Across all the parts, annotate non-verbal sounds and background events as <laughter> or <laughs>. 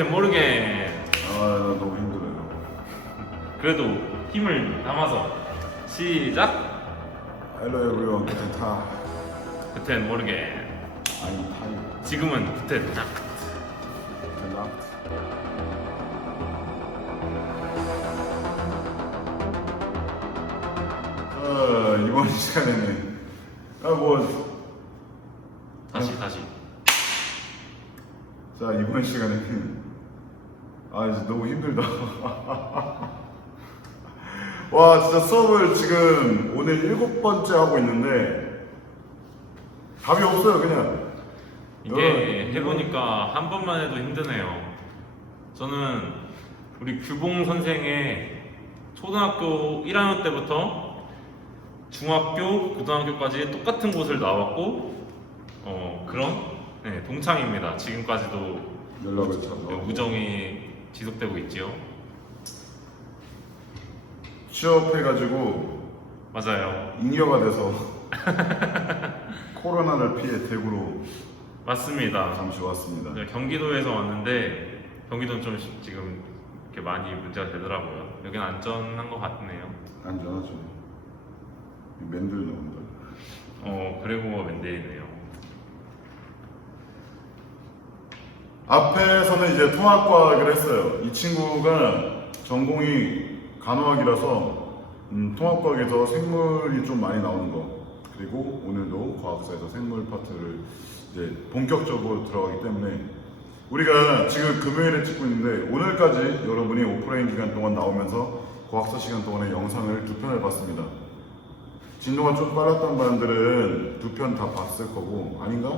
그땐 모르게 아, 나 너무 힘들어요. 그래도 힘을 담아서 시작. Hello everyone, guten Tag. 그땐 모르게 I'm tired. 지금은 그때 딱 Nacht. 자, 이번 시간에는 아뭐 다시 다시 자 이번 시간에는 아 이제 너무 힘들다. <laughs> 와 진짜 수업을 지금 오늘 일곱 번째 하고 있는데 답이 없어요 그냥. 이게 어, 해보니까 한 번만 해도 힘드네요. 저는 우리 규봉 선생의 초등학교 1학년 때부터 중학교, 고등학교까지 똑같은 곳을 나왔고 어, 그런 네, 동창입니다. 지금까지도 연락을 참. 네, 우정이 지속되고 있지요. 취업해가지고 맞아요. 잉여가 돼서 <laughs> 코로나를 피해 대구로 맞습니다. 잠시 왔습니다. 네, 경기도에서 왔는데 경기도는 좀 시- 지금 이렇게 많이 문제가 되더라고요. 여기는 안전한 것 같네요. 안전하죠. 맨들 나온다. 어 그리고 맨데이네요. 앞에서는 이제 통합과학을 했어요. 이 친구가 전공이 간호학이라서 음, 통합과학에서 생물이 좀 많이 나오는 거. 그리고 오늘도 과학사에서 생물 파트를 이제 본격적으로 들어가기 때문에 우리가 지금 금요일에 찍고 있는데 오늘까지 여러분이 오프라인 기간 동안 나오면서 과학사 시간 동안의 영상을 두 편을 봤습니다. 진도가 좀 빨랐던 반들은 두 편 다 봤을 거고 아닌가?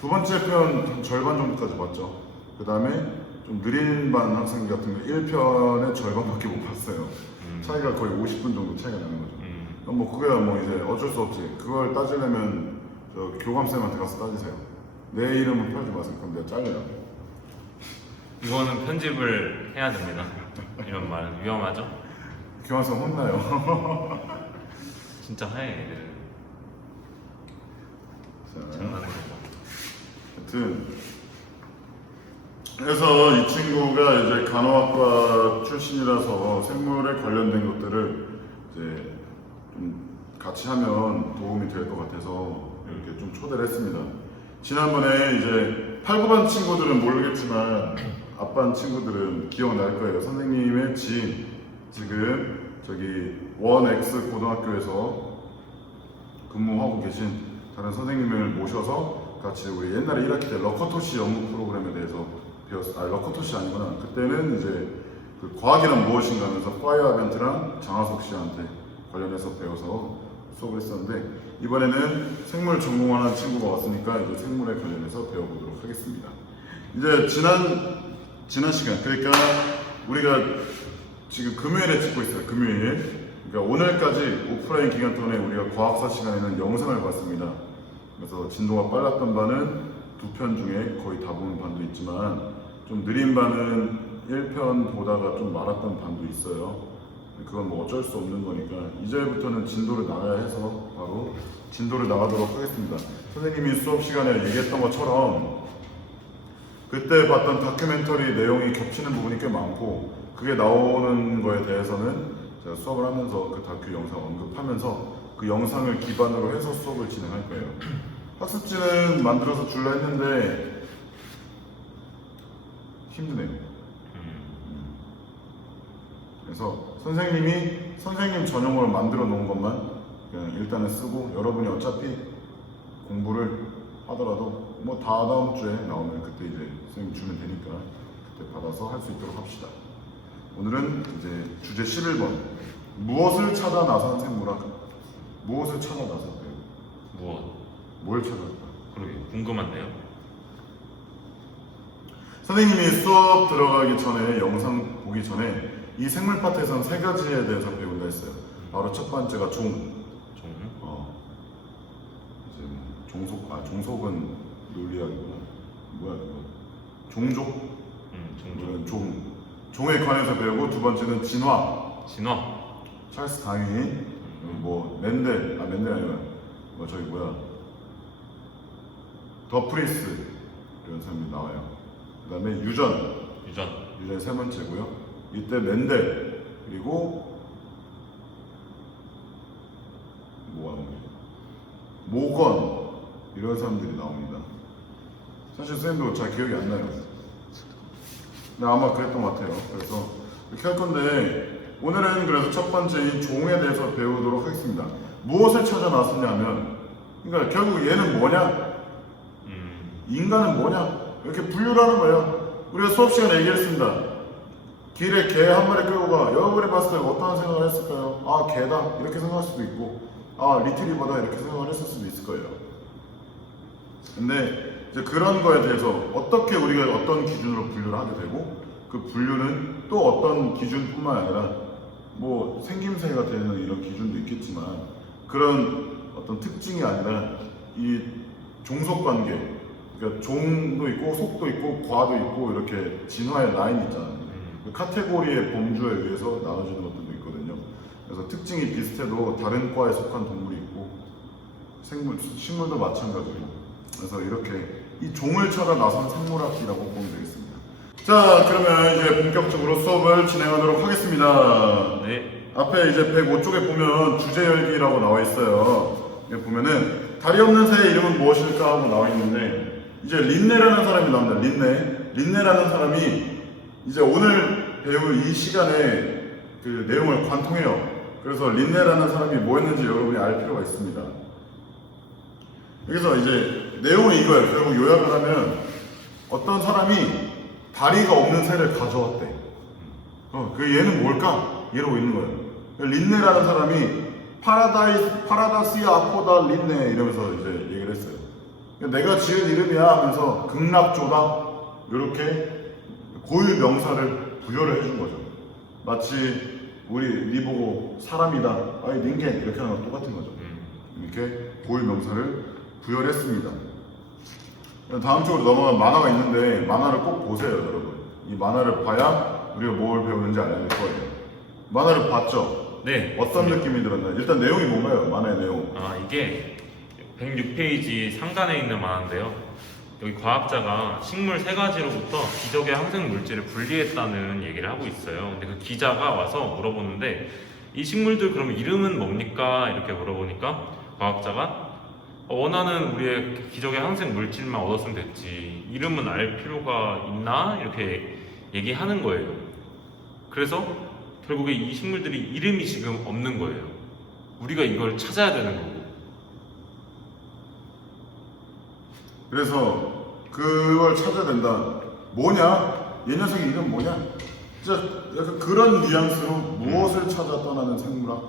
두 번째 편 절반 정도까지 봤죠. 그 다음에 좀 느린 반 학생 같은 거 1편의 절반밖에 못 봤어요. 음. 차이가 거의 50분 정도 차이가 나는 거죠. 음, 그럼 뭐 그거야 뭐 이제 어쩔 수 없지. 그걸 따지려면 저 교감쌤한테 가서 따지세요. 내 이름은 팔지 마세요. 그럼 내가 잘려요. 이거는 편집을 해야 됩니다. 이런 말 위험하죠? 교감쌤 혼나요. <laughs> 진짜 하얘 자. 뭐. 하여튼 그래서 이 친구가 이제 간호학과 출신이라서 생물에 관련된 것들을 이제 좀 같이 하면 도움이 될 것 같아서 이렇게 좀 초대를 했습니다. 지난번에 이제 8, 9반 친구들은 모르겠지만 앞반 친구들은 기억날 거예요. 선생님의 지인 지금 저기 원X 고등학교에서 근무하고 계신 다른 선생님을 모셔서 같이 우리 옛날에 1학기 때 러커토시 연구 프로그램에 대해서 배웠어. 아 러커토시 아니구나. 그때는 이제 그 과학이란 무엇인가 하면서 파이어 아벤트랑 장하석 씨한테 관련해서 배워서 수업을 했었는데 이번에는 생물 전공하는 친구가 왔으니까 이제 생물에 관련해서 배워보도록 하겠습니다. 이제 지난 지난 시간 그러니까 우리가 지금 금요일에 찍고 있어요. 금요일. 그러니까 오늘까지 오프라인 기간 동안에 우리가 과학사 시간에는 영상을 봤습니다. 그래서 진도가 빨랐던 반은 두 편 중에 거의 다 보는 반도 있지만 좀 느린 반은 1편 보다가 좀 말았던 반도 있어요. 그건 뭐 어쩔 수 없는 거니까 이제부터는 진도를 나가야 해서 바로 진도를 나가도록 하겠습니다. 선생님이 수업 시간에 얘기했던 것처럼 그때 봤던 다큐멘터리 내용이 겹치는 부분이 꽤 많고 그게 나오는 거에 대해서는 제가 수업을 하면서 그 다큐 영상 언급하면서 그 영상을 기반으로 해서 수업을 진행할 거예요. 학습지는 만들어서 줄라 했는데 힘드네요. 음, 그래서 선생님이 선생님 전용으로 만들어 놓은 것만 그냥 일단은 쓰고 여러분이 어차피 공부를 하더라도 뭐 다다음 주에 나오면 그때 이제 선생님 주면 되니까 그때 받아서 할 수 있도록 합시다. 오늘은 이제 주제 11번 무엇을 찾아 나선 생물학 무엇을 찾아 나섰대요? 무엇? 뭘 찾았다? 그러게 궁금한데요. 선생님이 수업 들어가기 전에 영상 보기 전에 이 생물 파트에서는 세 가지에 대해서 배운다 했어요. 바로 첫 번째가 종, 종. 어, 이제 뭐 종속, 아 종속은 논리학이구나. 뭐야 이거? 종족, 음, 종종. 이거는 종, 종에 관해서 배우고 두 번째는 진화, 진화. 찰스 다윈, 뭐 멘델, 아 멘델 아니라 뭐 저기 뭐야, 더 프리스 이런 사람이 나와요. 그다음에 유전, 유전. 유전 세 번째고요. 이때 멘델 그리고 나오냐? 모건 이런 사람들이 나옵니다. 사실 선생님도 잘 기억이 안 나요. 근데 아마 그랬던 것 같아요. 그래서 이렇게 할 건데 오늘은 그래서 첫 번째 이 종에 대해서 배우도록 하겠습니다. 무엇을 찾아 나섰냐면 그러니까 결국 얘는 뭐냐? 음, 인간은 뭐냐? 이렇게 분류를 하는 거예요. 우리가 수업 시간에 얘기했습니다. 길에 개 한 마리 끌고 가. 여러분이 봤을 때 어떠한 생각을 했을까요? 아, 개다. 이렇게 생각할 수도 있고, 아, 리트리버다. 이렇게 생각을 했을 수도 있을 거예요. 근데 이제 그런 거에 대해서 어떻게 우리가 어떤 기준으로 분류를 하게 되고, 그 분류는 또 어떤 기준뿐만 아니라 뭐 생김새가 되는 이런 기준도 있겠지만 그런 어떤 특징이 아니라 이 종속 관계 그러니까 종도 있고 속도 있고 과도 있고 이렇게 진화의 라인이 있잖아요. 음, 그 카테고리의 범주에 의해서 나눠지는 것들도 있거든요. 그래서 특징이 비슷해도 다른 과에 속한 동물이 있고 생물, 식물도 마찬가지고 그래서 이렇게 이 종을 찾아 나선 생물학이라고 보면 되겠습니다. 자, 그러면 이제 본격적으로 수업을 진행하도록 하겠습니다. 네. 앞에 이제 105쪽에 보면 주제 열기라고 나와 있어요. 여기 보면은 다리 없는 새의 이름은 무엇일까 하고 나와 있는데 이제 린네라는 사람이 나옵니다. 린네. 린네라는 사람이 이제 오늘 배울 이 시간에 그 내용을 관통해요. 그래서 린네라는 사람이 뭐였는지 여러분이 알 필요가 있습니다. 여기서 이제 내용은 이거예요. 결국 요약을 하면 어떤 사람이 다리가 없는 새를 가져왔대. 어, 그 얘는 뭘까? 이러고 있는 거예요. 린네라는 사람이 파라다이 파라다시아 아코다 린네 이러면서 이제 얘기를 했어요. 내가 지은 이름이야 하면서 극락조다 이렇게 고유 명사를 부여를 해준 거죠. 마치 우리 니 보고 사람이다, 아이 닌겐 이렇게 하는 거 똑같은 거죠. 음, 이렇게 고유 명사를 부여를 했습니다. 다음 쪽으로 넘어가면 만화가 있는데 만화를 꼭 보세요, 여러분. 이 만화를 봐야 우리가 뭘 배우는지 알게 될 거예요. 만화를 봤죠? 네. 어떤 느낌이 들었나요? 일단 내용이 뭔가요? 만화의 내용. 아 이게 106페이지 상단에 있는 만화인데요. 여기 과학자가 식물 세 가지로부터 기적의 항생 물질을 분리했다는 얘기를 하고 있어요. 근데 그 기자가 와서 물어보는데 이 식물들 그럼 이름은 뭡니까? 이렇게 물어보니까 과학자가 어, 원하는 우리의 기적의 항생 물질만 얻었으면 됐지 이름은 알 필요가 있나? 이렇게 얘기하는 거예요. 그래서 결국에 이 식물들이 이름이 지금 없는 거예요. 우리가 이걸 찾아야 되는 거고. 그래서 그걸 찾아야 된다. 뭐냐? 얘 녀석의 이름 뭐냐? 진짜 약간 그런 뉘앙스로 무엇을 찾아 떠나는 생물학.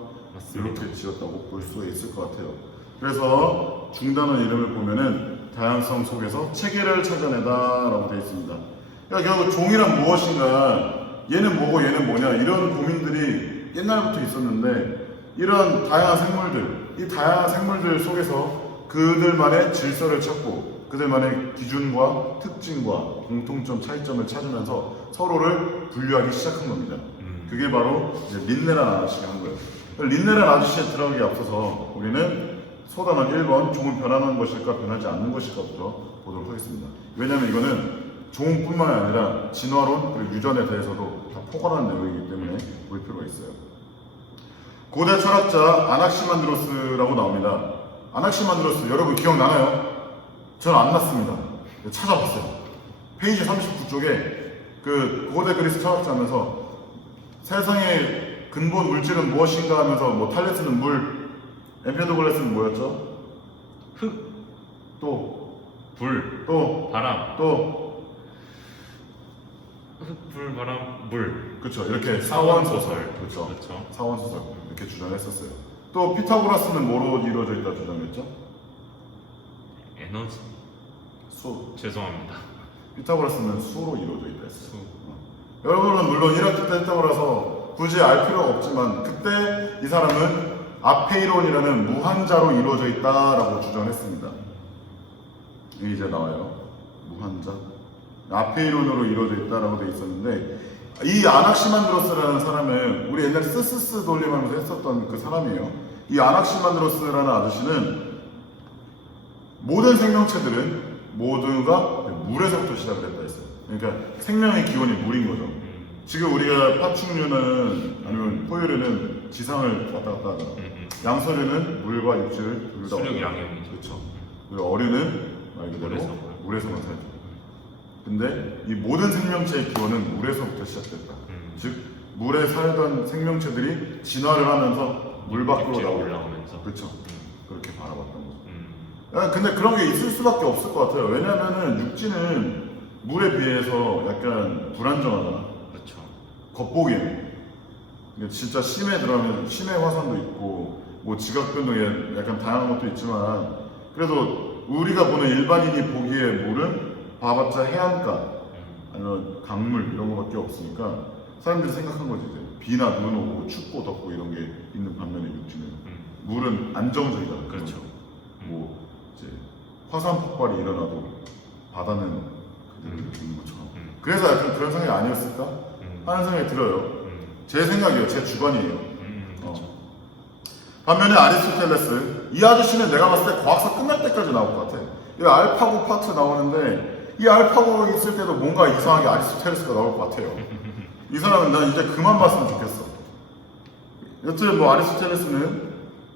이렇게 지었다고 볼 수 있을 것 같아요. 그래서 중단원 이름을 보면은 다양성 속에서 체계를 찾아내다라고 되어 있습니다. 그러니까 결국 종이란 무엇인가, 얘는 뭐고 얘는 뭐냐 이런 고민들이 옛날부터 있었는데 이런 다양한 생물들, 이 다양한 생물들 속에서 그들만의 질서를 찾고 그들만의 기준과 특징과 공통점, 차이점을 찾으면서 서로를 분류하기 시작한 겁니다. 음. 그게 바로 이제 린네란 아저씨가 한 거예요. 린네란 아저씨에 들어가기 앞서서 우리는 소단원 1번 종은 변하는 것일까 변하지 않는 것일까부터 보도록 하겠습니다. 왜냐하면 이거는 종뿐만 아니라 진화론 그리고 유전에 대해서도 다 포괄하는 내용이기 때문에 볼 필요가 있어요. 고대 철학자 아낙시만드로스라고 나옵니다. 아낙시만드로스 여러분 기억나나요? 저는 안 났습니다. 찾아봤어요. 페이지 39쪽에 그 고대 그리스 철학자면서 세상의 근본 물질은 무엇인가 하면서 뭐 탈레스는 물, 엠페도글레스는 뭐였죠? 흙, 또, 불, 또, 바람, 또, 흙, 불, 바람, 물. 그쵸. 이렇게 사원소설. 그쵸. 그렇죠. 사원소설. 이렇게 주장했었어요. 또, 피타고라스는 뭐로 이루어져 있다 주장했죠? 에너지. 수. 죄송합니다. 피타고라스는 수로 이루어져 있다 했어요. 수. 여러분은 물론 1학기 때 했다고라서 굳이 알 필요가 없지만 그때 이 사람은 아페이론이라는 무한자로 이루어져 있다라고 주장했습니다. 이제 나와요. 무한자. 아페이론으로 이루어져 있다라고 돼 있었는데 이 아낙시만드로스라는 사람은 우리 옛날에 스스스 돌림하면서 했었던 그 사람이에요. 이 아낙시만드로스라는 아저씨는 모든 생명체들은 모두가 물에서부터 시작을 했다 했어요. 그러니까 생명의 기원이 물인 거죠. 음, 지금 우리가 파충류는 아니면 포유류는 지상을 왔다 갔다 하잖아. 음, 음. 양서류는 물과 육지를 둘 다 수륙 양용이죠. 그렇죠. 그리고 어류는 말 그대로 물에서. 물에서만 살죠. 근데 이 모든 생명체의 기원은 물에서부터 시작됐다. 음. 즉 물에 살던 생명체들이 진화를 하면서 물 밖으로 올라오면서. 그렇죠. 음, 그렇게 바라봤던 거죠. 음, 아, 근데 그런 게 있을 수밖에 없을 것 같아요. 왜냐면은 육지는 물에 비해서 약간 불안정하잖아. 그렇죠. 겉보기에는. 진짜 심해 들어가면 심해 화산도 있고 뭐 지각 변동이 약간 다양한 것도 있지만 그래도 우리가 보는 일반인이 보기에 물은 봐봤자 해안가 음, 아니면 강물 이런 거밖에 없으니까 사람들이 생각한 거지 이제 비나 눈 오고 춥고 덥고 이런 게 있는 반면에 육지는 음, 물은 안정적이다. 그렇죠. 뭐 이제 화산 폭발이 일어나도 바다는 그대로 음. 있는 것처럼. 음, 그래서 약간 그런 생각이 아니었을까 음, 하는 생각이 들어요. 음, 제 생각이에요. 제 주관이에요. 음, 그렇죠. 어. 반면에 아리스토텔레스 이 아저씨는 내가 봤을 때 과학사 끝날 때까지 나올 것 같아. 이 알파고 파트 나오는데 이 알파고 있을 때도 뭔가 이상하게 아리스토텔레스가 나올 것 같아요. 이 사람은 난 이제 그만 봤으면 좋겠어. 여튼 뭐 아리스토텔레스는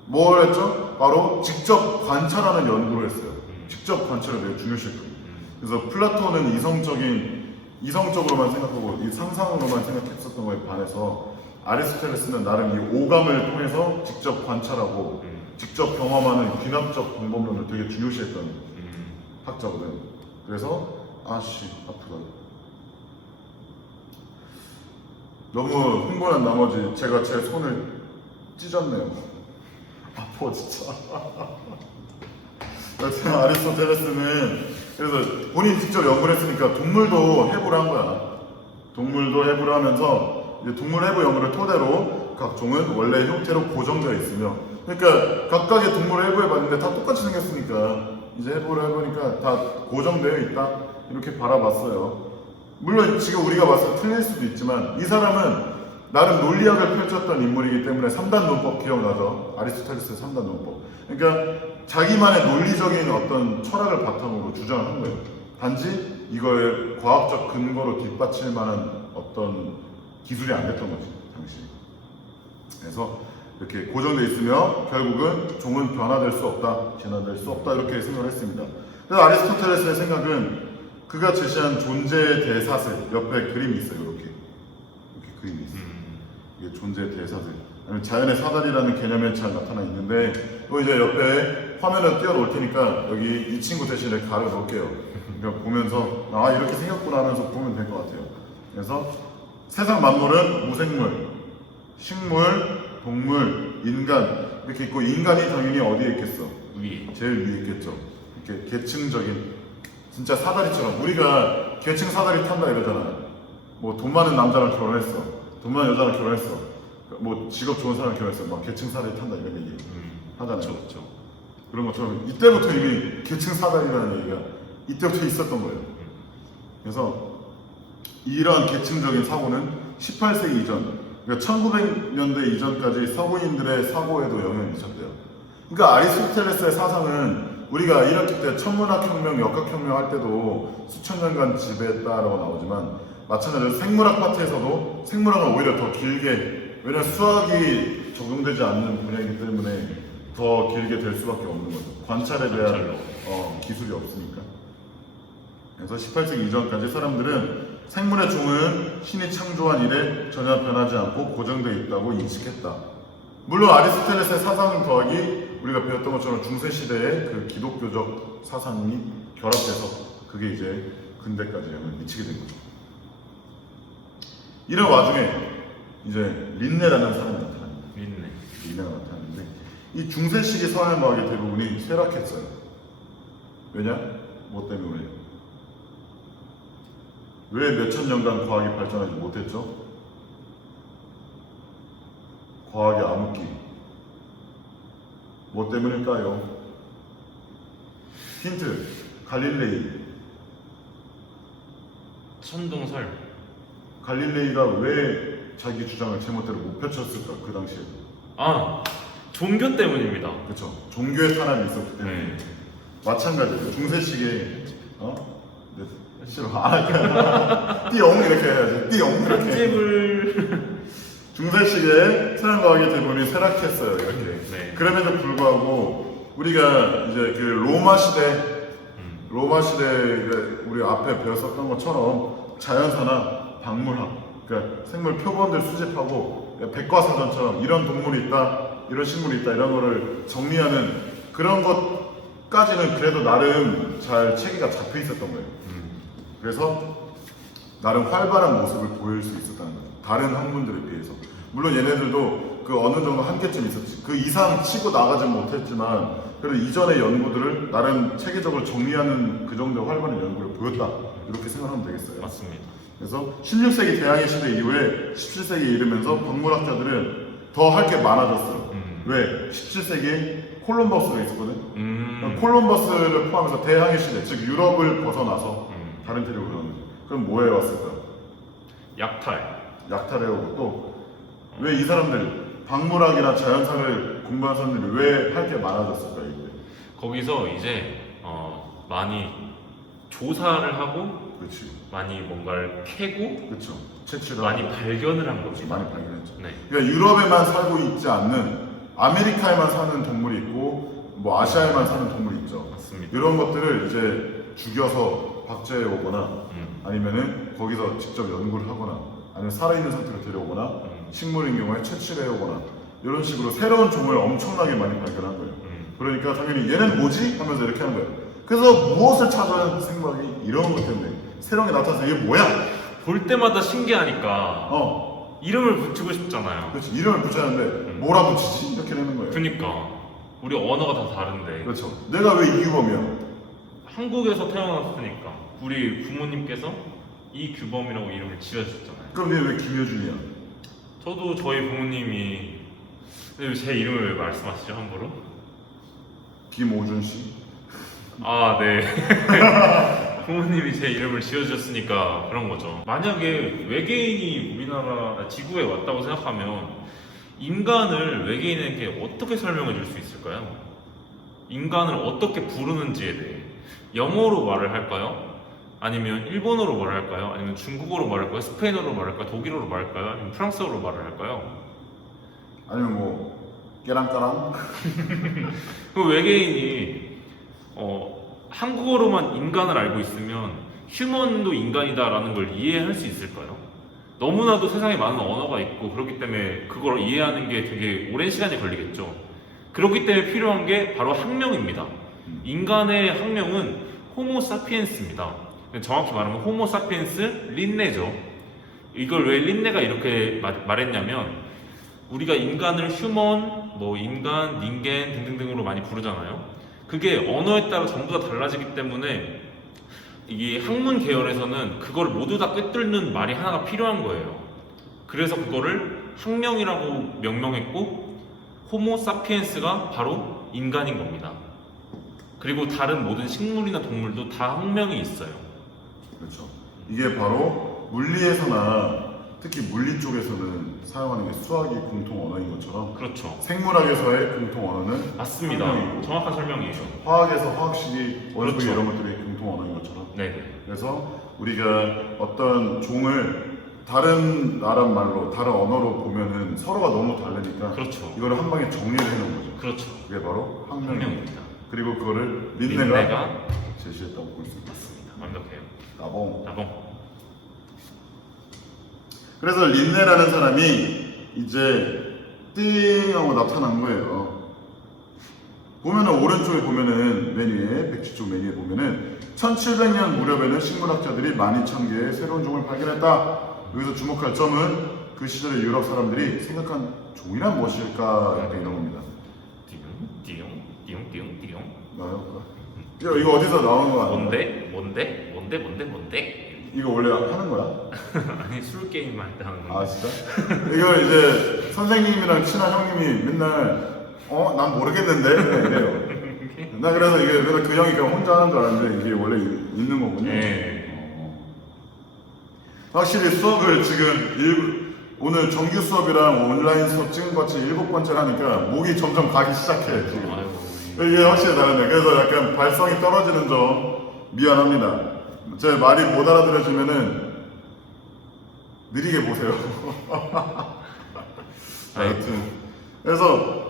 뭘 했죠? 바로 직접 관찰하는 연구를 했어요. 직접 관찰을 되게 중요시했거든요. 음, 그래서 플라톤은 이성적인 이성적으로만 생각하고 이 상상으로만 생각했었던 거에 반해서 아리스토텔레스는 나름 이 오감을 통해서 직접 관찰하고 음, 직접 경험하는 귀납적 방법론을 되게 중요시했던 음, 학자거든. 그래서 아씨 아프다. 너무 흥분한 나머지 제가 제 손을 찢었네요. <laughs> 아파 진짜. <laughs> 여튼 아리스토텔레스는 그래서 본인이 직접 연구를 했으니까 동물도 해부를 한 거야. 동물도 해부를 하면서 이제 동물 해부 연구를 토대로 각 종은 원래 형태로 고정되어 있으며 그러니까 각각의 동물을 해부해 봤는데 다 똑같이 생겼으니까 이제 해부를 해보니까 다 고정되어 있다 이렇게 바라봤어요. 물론 지금 우리가 봤을 때 틀릴 수도 있지만 이 사람은 나름 논리학을 펼쳤던 인물이기 때문에 3단 논법 기억나죠? 아리스토텔레스의 3단 논법. 그러니까 자기만의 논리적인 어떤 철학을 바탕으로 주장을 한 거예요. 단지 이걸 과학적 근거로 뒷받칠 만한 어떤 기술이 안 됐던 거지, 당시. 그래서 이렇게 고정돼 있으며 결국은 종은 변화될 수 없다, 진화될 수 없다 이렇게 생각을 했습니다. 그래서 아리스토텔레스의 생각은 그가 제시한 존재의 대사슬 옆에 그림이 있어요, 이렇게 이렇게 그림이 있어요. 음, 이게 존재의. 아니면 자연의 사다리라는 개념에 잘 나타나 있는데, 또 이제 옆에 화면을 띄워 놓을 테니까 여기 이 친구 대신에 가려 놓을게요. 그러니까 보면서 아 이렇게 생겼구나 하면서 보면 될 것 같아요. 그래서 세상 만물은 무생물, 식물, 동물, 인간 이렇게 있고 인간이 당연히 어디에 있겠어? 위. 제일 위에 있겠죠. 이렇게 계층적인 진짜 사다리처럼 우리가 계층 사다리 탄다 이러잖아. 뭐 돈 많은 남자랑 결혼했어. 돈 많은 여자랑 결혼했어. 뭐 직업 좋은 사람 결혼했어. 막 계층 사다리 탄다 이런 얘기 음, 하잖아요. 그렇죠, 그런 것처럼 이때부터 이미 계층 사다리라는 얘기가 이때부터 있었던 거예요. 그래서 이런 계층적인 사고는 18세기 이전, 그러니까 1900년대 이전까지 서구인들의 사고에도 영향을 미쳤대요. 그러니까 아리스토텔레스의 사상은 우리가 1학기 때 천문학혁명, 역학혁명 할 때도 수천 년간 지배했다라고 나오지만 마찬가지로 생물학 파트에서도 생물학은 오히려 더 길게 왜냐면 수학이 적용되지 않는 분야이기 때문에 더 길게 될 수밖에 없는 거죠. 관찰에 대한. 어, 기술이 없으니까. 그래서 18세기 이전까지 사람들은 생물의 종은 신이 창조한 이래 전혀 변하지 않고 고정되어 있다고 인식했다. 물론 아리스토텔레스의 사상 더하기 우리가 배웠던 것처럼 중세 시대의 그 기독교적 사상이 결합돼서 그게 이제 근대까지 영향을 미치게 된 거죠. 이런 와중에 이제 린네라는 사람이 나타납니다. 있네. 린네가 나타났는데 이 중세 시기 서양 과학의 대부분이 쇠락했어요. 왜냐? 뭐 때문에? 왜 몇천 년간 과학이 발전하지 못했죠? 과학의 암흑기. 뭐 때문일까요? 힌트. 갈릴레이. 천동설. 갈릴레이가 왜 자기 주장을 제멋대로 못 펼쳤을까? 그 당시에. 아, 종교 때문입니다. 그렇죠. 종교의 탄압이 있었기 때문에. 네. 마찬가지예요. 중세 시기에 어? 네, 싫어 안 할게 띠용 이렇게 해야지 띠용 이렇게 편집을 중세시기에 서양 과학의 대부분이 쇠락했어요 이렇게 네. 그럼에도 불구하고 우리가 이제 그 로마 시대 음, 로마 시대 우리 앞에 배웠었던 것처럼 자연사나 박물학 그러니까 생물 표본들 수집하고 백과사전처럼 이런 동물이 있다 이런 식물이 있다 이런 거를 정리하는 그런 것까지는 그래도 나름 잘 체계가 잡혀 있었던 거예요 음, 그래서 나름 활발한 모습을 보일 수 있었다는 거예요. 다른 학문들에 비해서. 물론 얘네들도 그 어느 정도 한계점 있었지. 그 이상 치고 나가지 못했지만 그래도 이전의 연구들을 나름 체계적으로 정리하는 그 정도의 활발한 연구를 보였다. 이렇게 생각하면 되겠어요. 맞습니다. 그래서 16세기 대항해 시대 이후에 17세기에 이르면서 박물학자들은 더 할 게 많아졌어요. 음. 왜? 17세기에 콜럼버스가 있었거든. 음, 콜럼버스를 포함해서 대항해 시대, 즉 유럽을 벗어나서 음, 다른 데로 가는 거죠. 그럼 뭐 해왔을까? 약탈. 약탈해오고 또 왜 이 사람들 박물학이나 자연사를 공부한 사람들이 왜 할 게 많아졌을까 이게? 거기서 이제 어, 많이 조사를 하고 그렇지, 많이 뭔가를 캐고 그렇죠. 채취를 많이 하고 발견을 한 겁니다. 많이 발견했죠. 네. 그러니까 유럽에만 살고 있지 않는 아메리카에만 사는 동물이 있고 뭐 아시아에만 사는 동물이 있죠. 맞습니다. 이런 것들을 이제 죽여서 박제해 오거나 음, 아니면은 거기서 직접 연구를 하거나 아니면 살아있는 상태로 데려오거나 음, 식물인 경우에 채취를 해오거나 이런 식으로 새로운 종을 엄청나게 많이 발견한 거예요. 음. 그러니까 당연히 얘는 뭐지? 하면서 이렇게 하는 거예요. 그래서 무엇을 찾아낸 생물학이 이런 것 때문에 새로운 게 나타나서 이게 뭐야? 볼 때마다 신기하니까 어, 이름을 붙이고 싶잖아요. 그렇지. 이름을 붙였는데 뭐라 붙이지? 이렇게 되는 거예요. 그니까 우리 언어가 다 다른데 그렇죠. 내가 왜 이규범이야? 한국에서 태어났으니까 우리 부모님께서 이 규범이라고 이름을 지어주셨잖아요. 그럼 얘 왜 김효준이야? 저도 저희 부모님이 근데 제 이름을 왜 말씀하시죠 함부로? 김오준 씨? 아 네. <laughs> 부모님이 제 이름을 지어주셨으니까 그런 거죠. 만약에 외계인이 우리나라 지구에 왔다고 생각하면 인간을 외계인에게 어떻게 설명해 줄 수 있을까요? 인간을 어떻게 부르는지에 대해 영어로 말을 할까요? 아니면 일본어로 말을 할까요? 아니면 중국어로 말을 할까요? 스페인어로 말을 할까요? 독일어로 말을 할까요? 아니면 프랑스어로 말을 할까요? 아니면 뭐 깨랑까랑? <laughs> 그 외계인이 어, 한국어로만 인간을 알고 있으면 휴먼도 인간이다라는 걸 이해할 수 있을까요? 너무나도 세상에 많은 언어가 있고 그렇기 때문에 그걸 이해하는 게 되게 오랜 시간이 걸리겠죠. 그렇기 때문에 필요한 게 바로 학명입니다. 인간의 학명은 호모 사피엔스입니다. 정확히 말하면 호모 사피엔스 린네죠. 이걸 왜 린네가 이렇게 말, 말했냐면 우리가 인간을 휴먼, 뭐 인간, 닌겐 등등등으로 많이 부르잖아요. 그게 언어에 따라 전부 다 달라지기 때문에 이 학문 계열에서는 그걸 모두 다 꿰뚫는 말이 하나가 필요한 거예요. 그래서 그거를 학명이라고 명명했고 호모 사피엔스가 바로 인간인 겁니다. 그리고 다른 모든 식물이나 동물도 다 학명이 있어요. 그렇죠. 이게 바로 물리에서나 특히 물리 쪽에서는 사용하는 게 수학이 공통 언어인 것처럼 그렇죠. 생물학에서의 공통 언어는 맞습니다. 학명이고 정확한 설명이에요. 화학에서 화학식이 원소 그렇죠. 이런 것들이 공통 언어인 것처럼 네네. 그래서 우리가 어떤 종을 다른 나라 말로 다른 언어로 보면은 서로가 너무 다르니까 그렇죠. 이거를 한 방에 정리를 해놓은 거죠. 그렇죠. 그게 바로 학명입니다. 학명입니다. 그리고 그거를 린네가 린네가 제시했다고 볼 수 있습니다. 완벽해요. 나봉. 나봉. 그래서 린네라는 사람이 이제 띵 하고 나타난 거예요. 보면은 오른쪽에 보면은 메뉴에 백지쪽 메뉴에 보면은 1700년 무렵에는 식물학자들이 12,000개의 새로운 종을 발견했다. 여기서 주목할 점은 그 시절의 유럽 사람들이 생각한 종이란 무엇일까 약간 이런 겁니다. 띠용, 띠용, 띠용, 띠용. 나요? 이거, 이거 어디서 나오는 거 아니야? 뭔데? 뭔데? 뭔데? 뭔데? 뭔데? 이거 원래 하는 거야? <laughs> 아니 술 게임 할때 하는 아 거. 진짜? 이거 이제 선생님이랑 친한 형님이 맨날 어? 난 모르겠는데 이래요 <laughs> 나 그래서 이게 맨날 그 형이 그냥 혼자 하는 줄 알았는데 이게 원래 이- 있는 거군요 네. 어. 확실히 수업을 지금 일, 오늘 정규 수업이랑 온라인 수업 찍은 것 같이 일곱 번째를 하니까 목이 점점 가기 시작해 지금 아이고. 이게 확실히 다르네 그래서 약간 발성이 떨어지는 점 미안합니다. 제 말이 못 알아들어지면은 느리게 보세요. <laughs> 하여튼 그래서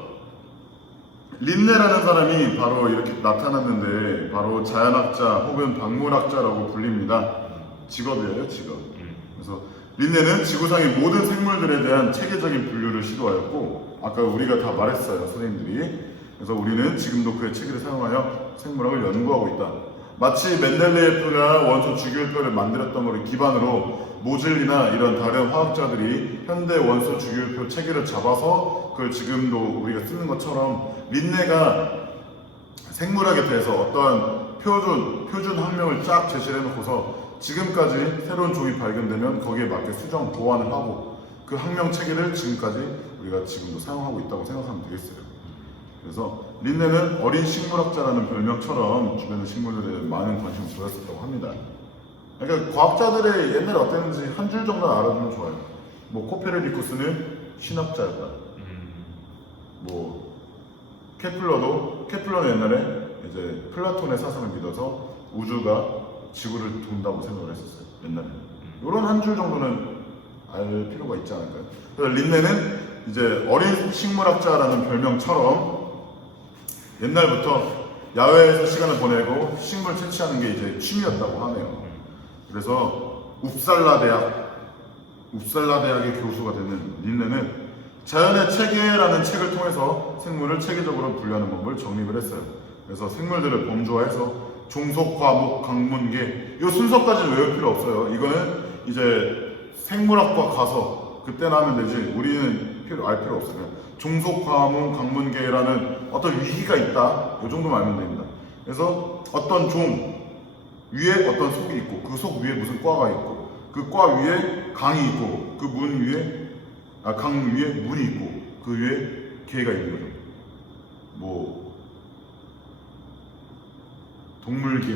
린네라는 사람이 바로 이렇게 나타났는데 바로 자연학자 혹은 박물학자라고 불립니다. 직업이에요, 직업. 음. 그래서 린네는 지구상의 모든 생물들에 대한 체계적인 분류를 시도하였고 아까 우리가 다 말했어요 선생님들이 그래서 우리는 지금도 그의 체계를 사용하여 생물학을 연구하고 있다 마치 멘델레예프가 원소 주기율표를 만들었던 것을 기반으로 모즐리나 이런 다른 화학자들이 현대 원소 주기율표 체계를 잡아서 그걸 지금도 우리가 쓰는 것처럼 린네가 생물학에 대해서 어떠한 표준, 표준 학명을 쫙 제시를 해놓고서 지금까지 새로운 종이 발견되면 거기에 맞게 수정, 보완을 하고 그 학명 체계를 지금까지 우리가 지금도 사용하고 있다고 생각하면 되겠어요. 그래서 린네는 어린 식물학자라는 별명처럼 주변의 식물들에 많은 관심을 보였었다고 합니다. 그러니까 과학자들의 옛날에 어땠는지 한 줄 정도 알아두면 좋아요. 뭐 코페르니쿠스는 신학자였다. 음. 뭐 케플러도 케플러는 옛날에 이제 플라톤의 사상을 믿어서 우주가 지구를 돈다고 생각을 했었어요. 옛날에. 이런 한 줄 정도는 알 필요가 있지 않을까요? 그래서 린네는 이제 어린 식물학자라는 별명처럼 옛날부터 야외에서 시간을 보내고 식물 채취하는 게 이제 취미였다고 하네요. 그래서 웁살라 대학 웁살라 대학의 교수가 되는 린네는 자연의 체계라는 책을 통해서 생물을 체계적으로 분류하는 법을 정립을 했어요. 그래서 생물들을 범주화해서 종속, 과목, 강문계 이 순서까지는 외울 필요 없어요. 이거는 이제 생물학과 가서 그때는 하면 되지 우리는 필요 알 필요 없어요. 종속, 과목, 강문계라는 어떤 위기가 있다. 이 정도만 알면 됩니다. 그래서 어떤 종 위에 어떤 속이 있고 그 속 위에 무슨 과가 있고 그 과 위에 강이 있고 그 문 위에 아, 강 위에 문이 있고 그 위에 개가 있는 거죠. 뭐 동물계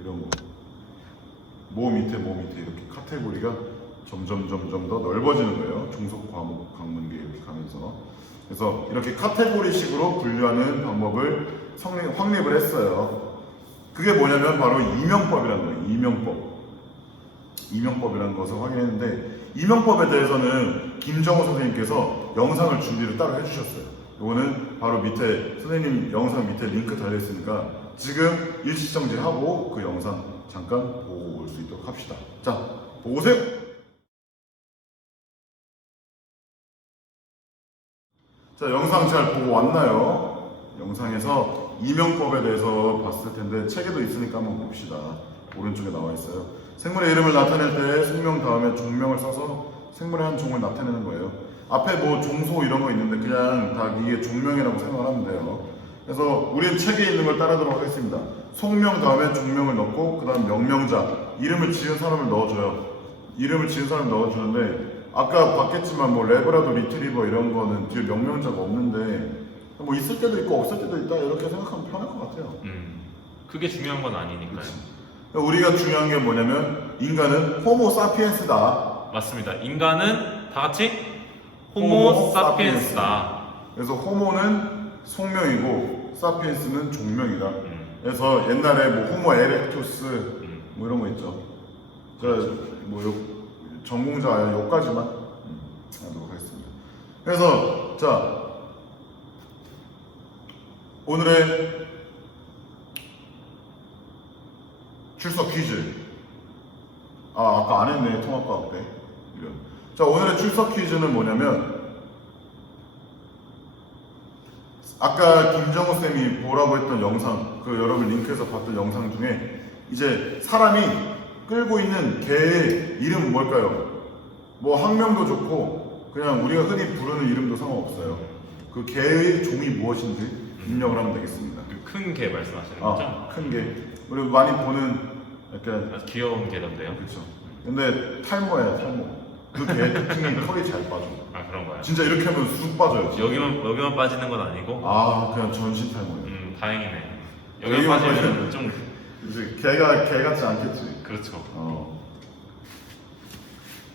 이런 거. 모 밑에 모 밑에 이렇게 카테고리가 점점 점점 더 넓어지는 거예요. 종속 과목 강문계 이렇게 가면서. 그래서 이렇게 카테고리식으로 분류하는 방법을 성립, 확립을 했어요. 그게 뭐냐면 바로 이명법이라는 거예요. 이명법. 이명법이라는 것을 확인했는데 이명법에 대해서는 김정호 선생님께서 영상을 준비를 따로 해주셨어요. 이거는 바로 밑에 선생님 영상 밑에 링크 달려 있으니까 지금 일시정지하고 그 영상 잠깐 보고 올 수 있도록 합시다. 자, 보고 오세요. 자, 영상 잘 보고 왔나요? 영상에서 이명법에 대해서 봤을 텐데 책에도 있으니까 한번 봅시다. 오른쪽에 나와 있어요. 생물의 이름을 나타낼 때 생명 다음에 종명을 써서 생물의 한 종을 나타내는 거예요. 앞에 뭐 종소 이런 거 있는데 그냥 다 이게 종명이라고 생각을 하면 돼요. 그래서 우리는 책에 있는 걸 따르도록 하겠습니다. 속명 다음에 종명을 넣고 그 다음 명명자 이름을 지은 사람을 넣어줘요. 이름을 지은 사람을 넣어주는데 아까 봤겠지만 뭐 레브라도 리트리버 이런 거는 뒤에 명명자가 없는데 뭐 있을 때도 있고 없을 때도 있다 이렇게 생각하면 편할 것 같아요. 음. 그게 중요한 건 아니니까요. 우리가 중요한 게 뭐냐면 인간은 호모 사피엔스다. 맞습니다. 인간은 다 같이 호모 호모 사피엔스다. 그래서 호모는 속명이고 사피엔스는 종명이다. 음. 그래서 옛날에 뭐 호모 에렉투스 음. 뭐 이런 거 있죠. 저뭐 전공자 여기까지만 음, 하도록 하겠습니다. 그래서 자 오늘의 출석 퀴즈. 아 아까 안 했네 통합과학 때. 이런. 자 오늘의 출석 퀴즈는 뭐냐면 아까 김정우 쌤이 보라고 했던 영상, 그 여러분 링크에서 봤던 영상 중에 이제 사람이 끌고 있는 개의 이름 뭘까요? 뭐 학명도 좋고 그냥 우리가 흔히 부르는 이름도 상관없어요. 그 개의 종이 무엇인지 입력을 하면 되겠습니다. 그큰개 말씀하시는 거죠? 아, 큰 개. 우리 많이 보는 약간 아주 귀여운 개던데요. 그렇죠. 근데 탈모예요, 탈모. 그개 특징이 <laughs> 털이 잘 빠져. 아 그런 거야. 진짜 이렇게 하면 쑥 빠져요. 여기만 여기만 빠지는 건 아니고. 아, 그냥 전신 탈모예요. 음 다행이네. 여기만 여기만 빠지면 빠지면 좀 이제 개가 개 같지 않겠지. 그렇죠. 어.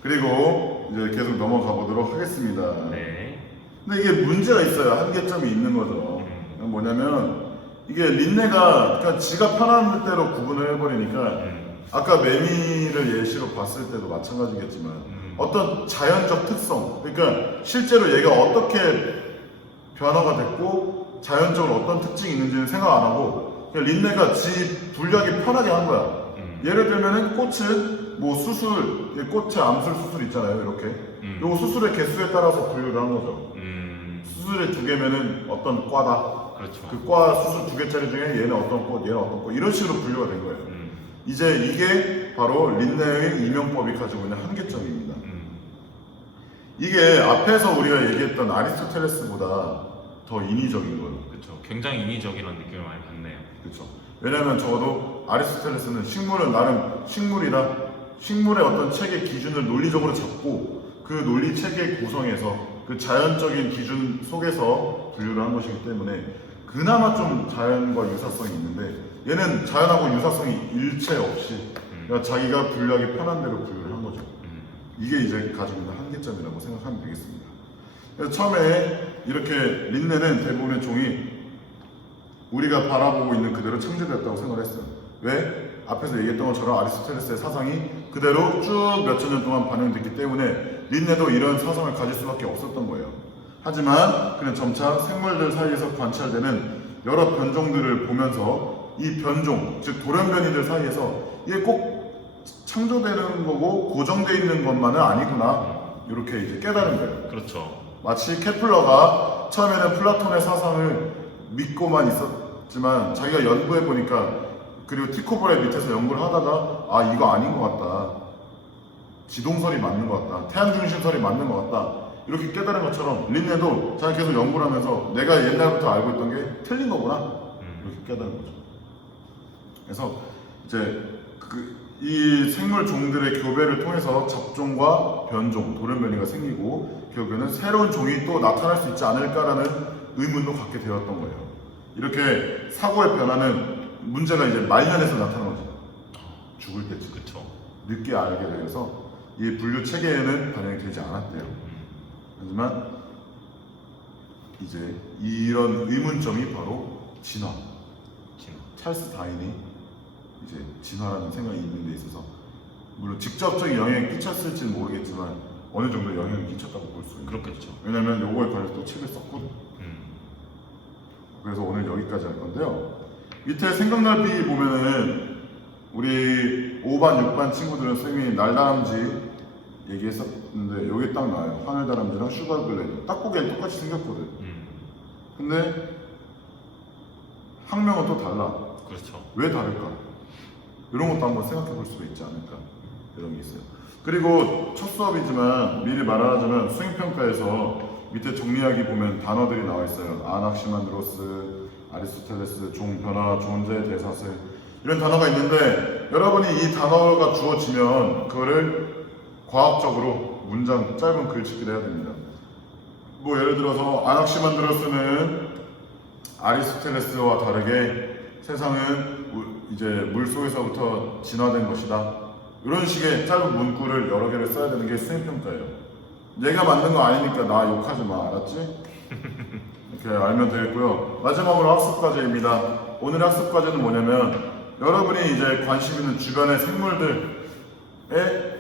그리고 이제 계속 넘어가 보도록 하겠습니다. 네. 근데 이게 문제가 있어요. 한계점이 있는 거죠. 음. 뭐냐면 이게 린네가 그냥 지가 편한 대로 구분을 해버리니까 음. 아까 매미를 예시로 봤을 때도 마찬가지겠지만 음. 어떤 자연적 특성 그러니까 실제로 얘가 어떻게 변화가 됐고 자연적으로 어떤 특징이 있는지는 생각 안 하고 린네가 지 분류하기 편하게 한 거야 음. 예를 들면은 꽃은 뭐 수술 꽃의 암술 수술 있잖아요 이렇게 음. 요 수술의 개수에 따라서 분류를 한 거죠 음. 수술의 두 개면은 어떤 과다 그렇죠. 그 과 수술 두 개짜리 중에 얘는 어떤 꽃 얘는 어떤 꽃 이런 식으로 분류가 된 거예요 음. 이제 이게 바로 린네의 이명법이 가지고 있는 한계점입니다. 음. 이게 앞에서 우리가 얘기했던 아리스토텔레스보다 더 인위적인 거예요. 그렇죠. 굉장히 인위적이라는 느낌을 많이 받네요. 그렇죠. 왜냐하면 적어도 아리스토텔레스는 식물은 나름 식물이라 식물의 어떤 체계 기준을 논리적으로 잡고 그 논리 체계 구성에서 그 자연적인 기준 속에서 분류를 한 것이기 때문에 그나마 좀 자연과 유사성이 있는데 얘는 자연하고 유사성이 일체 없이 그러니까 자기가 분류하기 편한 대로 분류를 한 거죠. 음. 이게 이제 가지고 있는 한계점이라고 생각하면 되겠습니다. 그래서 처음에 이렇게 린네는 대부분의 종이 우리가 바라보고 있는 그대로 창제되었다고 생각을 했어요. 왜? 앞에서 얘기했던 것처럼 아리스토텔레스의 사상이 그대로 쭉 몇천 년 동안 반영됐기 때문에 린네도 이런 사상을 가질 수밖에 없었던 거예요. 하지만 그는 점차 생물들 사이에서 관찰되는 여러 변종들을 보면서 이 변종, 즉 돌연변이들 사이에서 이게 꼭 창조되는 거고 고정되어 있는 것만은 아니구나 이렇게 이제 깨달은 거예요. 그렇죠. 마치 케플러가 처음에는 플라톤의 사상을 믿고만 있었지만 자기가 연구해 보니까 그리고 티코브레 밑에서 연구를 하다가 아 이거 아닌 것 같다. 지동설이 맞는 것 같다. 태양 중심설이 맞는 것 같다. 이렇게 깨달은 것처럼 린네도 자기 계속 연구를 하면서 내가 옛날부터 알고 있던 게 틀린 거구나. 음. 이렇게 깨달은 거죠. 그래서 이제 그 이 생물 종들의 교배를 통해서 잡종과 변종, 돌연변이가 생기고 결국에는 새로운 종이 또 나타날 수 있지 않을까라는 의문도 갖게 되었던 거예요. 이렇게 사고의 변화는 문제가 이제 말년에서 나타나는 거죠. 죽을 때쯤 그렇죠. 늦게 알게 되어서 이 분류 체계에는 반영이 되지 않았대요. 음. 하지만 이제 이런 의문점이 바로 진화. 진화. 찰스 다인이 이제 진화라는 생각이 있는 데 있어서 물론 직접적인 영향을 끼쳤을지는 모르겠지만 어느 정도 영향을 끼쳤다고 볼 수 있는 그렇겠죠. 왜냐면 요거에 관해서 또 책을 썼거든 음. 그래서 오늘 여기까지 할 건데요 밑에 생각넓이 보면은 우리 5반 6반 친구들은 쌤이 날다람쥐 얘기했었는데 여기 딱 나와요 하늘다람쥐랑 슈가글레드 딱 보기엔 똑같이 생겼거든 음. 근데 학명은 또 달라 그렇죠. 왜 다를까? 이런 것도 한번 생각해 볼 수가 있지 않을까 이런 게 있어요. 그리고 첫 수업이지만 미리 말하자면 수행평가에서 밑에 정리하기 보면 단어들이 나와 있어요. 아낙시만드로스, 아리스토텔레스, 종변화, 존재, 대사슬 이런 단어가 있는데 여러분이 이 단어가 주어지면 그거를 과학적으로 문장 짧은 글짓기를 해야 됩니다. 뭐 예를 들어서 아낙시만드로스는 아리스토텔레스와 다르게 세상은 우- 이제 물 속에서부터 진화된 것이다. 이런 식의 짧은 문구를 여러 개를 써야 되는 게 수행평가예요. 내가 만든 거 아니니까 나 욕하지 마, 알았지? 이렇게 알면 되겠고요. 마지막으로 학습 과제입니다. 오늘 학습 과제는 뭐냐면 여러분이 이제 관심 있는 주변의 생물들의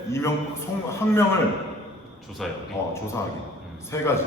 이명, 송, 학명을 조사요. 어, 조사하기. 세 가지.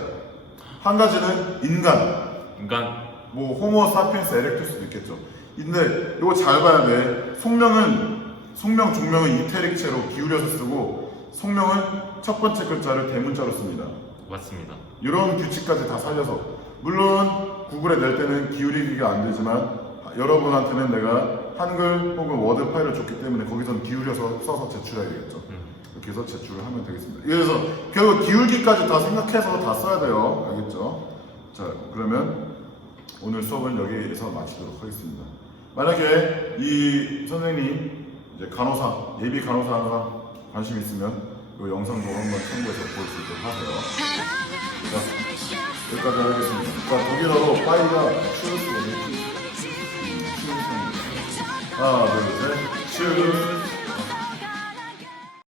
한 가지는 인간. 인간. 뭐 호모 사피엔스 에렉투스도 있겠죠. 근데 이거 잘 봐야 돼. 속명은 속명 종명은 이태릭체로 기울여서 쓰고 속명은 첫 번째 글자를 대문자로 씁니다. 맞습니다. 이런 규칙까지 다 살려서 물론 구글에 낼 때는 기울이기가 안 되지만 여러분한테는 내가 한글 혹은 워드 파일을 줬기 때문에 거기선 기울여서 써서 제출해야 되겠죠. 음. 이렇게 해서 제출을 하면 되겠습니다. 그래서 결국 기울기까지 다 생각해서 다 써야 돼요. 알겠죠? 자, 그러면 오늘 수업은 여기에서 마치도록 하겠습니다. 만약에 이 선생님 이제 간호사, 예비 간호사가 관심 있으면 이 영상도 한번 참고해서 볼 수 있도록 하세요. 자, 여기까지 하겠습니다. 자, 독일어로 파이가 슈르스거든요. 슈르스. 하나, 둘, 셋. 슈르스.